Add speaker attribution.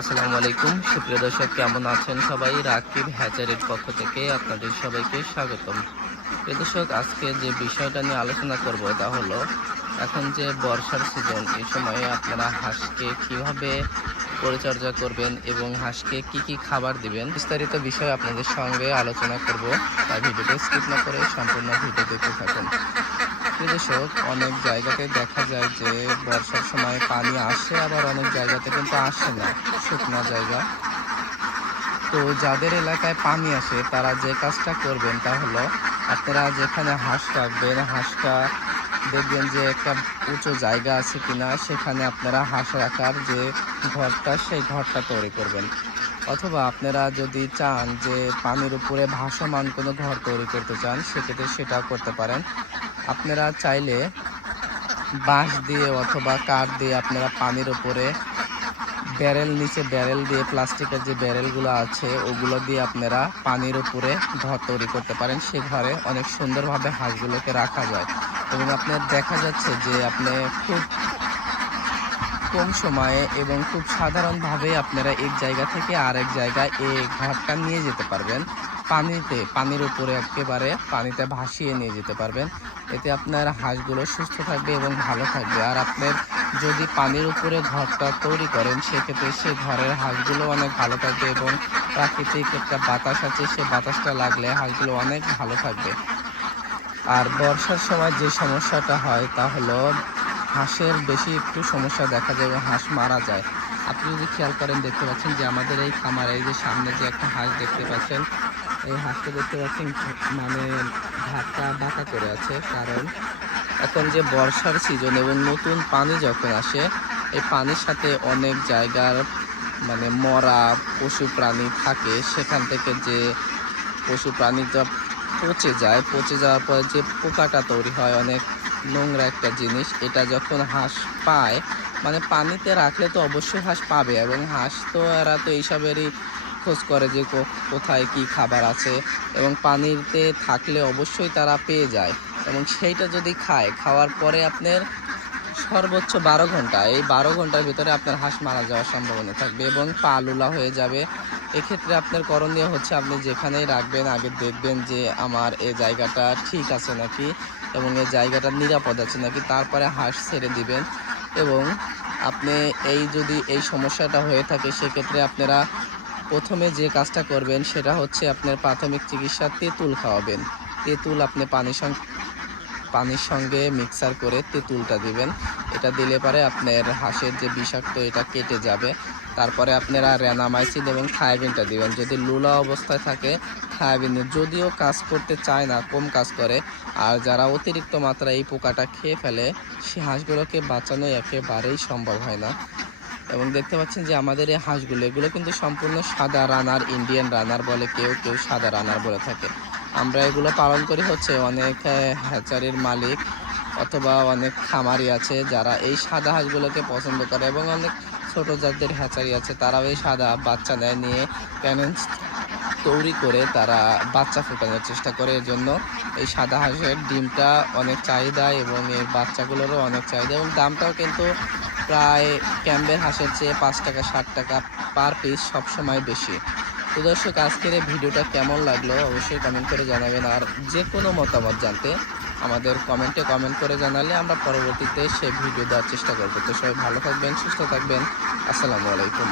Speaker 1: আসসালামু আলাইকুম। সুপ্রিয় দর্শক, কেমন আছেন সবাই? রাকিব হ্যাচারের পক্ষ থেকে আপনাদের সবাইকে স্বাগতম। প্রিয় দর্শক, আজকে যে বিষয়টা নিয়ে আলোচনা করব তা হলো, এখন যে বর্ষার সিজন এই সময়ে আপনারা হাঁসকে কীভাবে পরিচর্যা করবেন এবং হাঁসকে কি কি খাবার দিবেন, বিস্তারিত বিষয় আপনাদের সঙ্গে আলোচনা করব। তাই ভিডিওটি স্কিপ না করে সম্পূর্ণ ভিডিও দেখতে থাকুন। প্রিয় অনেক জায়গাতে দেখা যায় যে বর্ষার সময় পানি আসে, আবার অনেক জায়গাতে কিন্তু আসে না, শুকনো জায়গা। তো যাদের এলাকায় পানি আসে, তারা যে কাজটা করবেন তা হলো, আপনারা যেখানে হাঁস রাখবেন, হাঁসটা দেখবেন যে একটা উঁচু জায়গা আছে কিনা, সেখানে আপনারা হাঁস রাখার যে ঘরটা, সেই ঘরটা তৈরি করবেন। অথবা আপনারা যদি চান যে পানির উপরে ভাসমান কোনো ঘর তৈরি করতে চান, সেক্ষেত্রে সেটাও করতে পারেন। আপনারা চাইলে বাঁশ দিয়ে অথবা কাঠ দিয়ে আপনারা পানির ওপরে ব্যারেল নিচে ব্যারেল দিয়ে, প্লাস্টিকের যে ব্যারেলগুলো আছে, ওগুলো দিয়ে আপনারা পানির উপরে ঘর তৈরি করতে পারেন। সে ঘরে অনেক সুন্দরভাবে হাঁসগুলোকে রাখা যায়। এবং আপনার দেখা যাচ্ছে যে আপনি খুব কম সময়ে এবং খুব সাধারণভাবে আপনারা এক জায়গা থেকে আরেক জায়গায় এই ঘরটা নিয়ে যেতে পারবেন। পানিতে, পানির উপরে একেবারে পানিতে ভাসিয়ে নিয়ে যেতে পারবেন। এতে আপনার হাঁসগুলো সুস্থ থাকবে এবং ভালো থাকবে। আর আপনার যদি পানির উপরে ঘরটা তৈরি করেন, সেক্ষেত্রে সে ঘরের হাঁসগুলো অনেক ভালো থাকবে এবং প্রাকৃতিক একটা বাতাস আছে, সে বাতাসটা লাগলে হাঁসগুলো অনেক ভালো থাকবে। আর বর্ষার সময় যে সমস্যাটা হয় তা হলো হাঁসের বেশি একটু সমস্যা দেখা যায় এবং হাঁস মারা যায়। আপনি যদি খেয়াল করেন, দেখতে পাচ্ছেন যে আমাদের এই খামারে, এই যে সামনে যে একটা হাঁস দেখতে পাচ্ছেন, এই হাঁসটা দেখতে পাচ্ছেন মানে ঢাকা ঢাকা করে আছে। কারণ এখন যে বর্ষার সিজন এবং নতুন পানি যখন আসে, এই পানির সাথে অনেক জায়গার মানে মরা পশু প্রাণী থাকে। সেখান থেকে যে পশু প্রাণীটা পচে যায়, পচে যাওয়ার পর যে পোকাটা তৈরি হয়, অনেক নোংরা একটা জিনিস, এটা যখন হাঁস পায় মানে পানিতে রাখলে তো অবশ্যই হাঁস পাবে এবং হাঁস তো এরা তো এইসবেরই খোঁজ করে যে কোথায় কি খাবার আছে এবং পানিতে থাকলে অবশ্যই তারা পেয়ে যায় এবং সেইটা যদি খায়, খাওয়ার পরে আপনার সর্বোচ্চ বারো ঘণ্টা, এই বারো ঘণ্টার ভিতরে আপনার হাঁস মারা যাওয়ার সম্ভাবনা থাকবে এবং পা লুলা হয়ে যাবে এক্ষেত্রে আপনার করণীয় হচ্ছে আপনি যেখানেই রাখবেন, আগে দেখবেন যে আমার এই জায়গাটা ঠিক আছে নাকি এবং এই জায়গাটা নিরাপদ আছে নাকি, তারপরে হাঁস ছেড়ে দিবেন এবং আপনি এই যদি এই সমস্যাটা হয়ে থাকে, সেক্ষেত্রে আপনারা প্রথমে যে কাজটা করবেন সেটা হচ্ছে আপনার প্রাথমিক চিকিৎসা তেঁতুল খাওয়াবেন। তেঁতুল আপনি পানির সঙ্গে পানির সঙ্গে মিক্সার করে তেঁতুলটা দিবেন। এটা দিলে পরে আপনার হাঁসের যে বিষাক্ত এটা কেটে যাবে। তারপরে আপনারা র্যানামাইসিন এবং থায়াবিনটা দিবেন। যদি লুলা অবস্থায় থাকে থায়াবিন যদিও কাজ করতে চায় না, কম কাজ করে, আর যারা অতিরিক্ত মাত্রায় এই পোকাটা খেয়ে ফেলে, সে হাঁসগুলোকে বাঁচানো একেবারেই সম্ভব হয় না। এবং দেখতে পাচ্ছেন যে আমাদের এই হাঁসগুলো, এগুলো কিন্তু সম্পূর্ণ সাদা রানার, ইন্ডিয়ান রানার বলে কেউ কেউ সাদা রানার বলে থাকে। আমরা এগুলো পালন করি হচ্ছে অনেক হ্যাচারির মালিক অথবা অনেক খামারি আছে যারা এই সাদা হাঁসগুলোকে পছন্দ করে এবং অনেক ছোট জাতের হ্যাচারি আছে, তারাও এই সাদা বাচ্চা নেয় নিয়ে প্যারেন্টস তৈরি করে তারা বাচ্চা ফোটানোর চেষ্টা করে। এর জন্য এই সাদা হাঁসের ডিমটা অনেক চাহিদা এবং এর বাচ্চাগুলোরও অনেক চাহিদা এবং দামটাও কিন্তু প্রায় ক্যাম্বের হাঁসের চেয়ে পাঁচ টাকা, ষাট টাকা পার পিস সবসময় বেশি। তো দর্শক, আজকের এই ভিডিওটা কেমন লাগল? অবশ্যই কমেন্ট করে জানাবেন। আর যে কোনো মতামত জানতে আমাদের কমেন্টে কমেন্ট করে জানালে আমরা পরবর্তীতে সেই ভিডিও দেওয়ার চেষ্টা করব। তো সবাই ভালো থাকবেন, সুস্থ থাকবেন। আসসালামু আলাইকুম।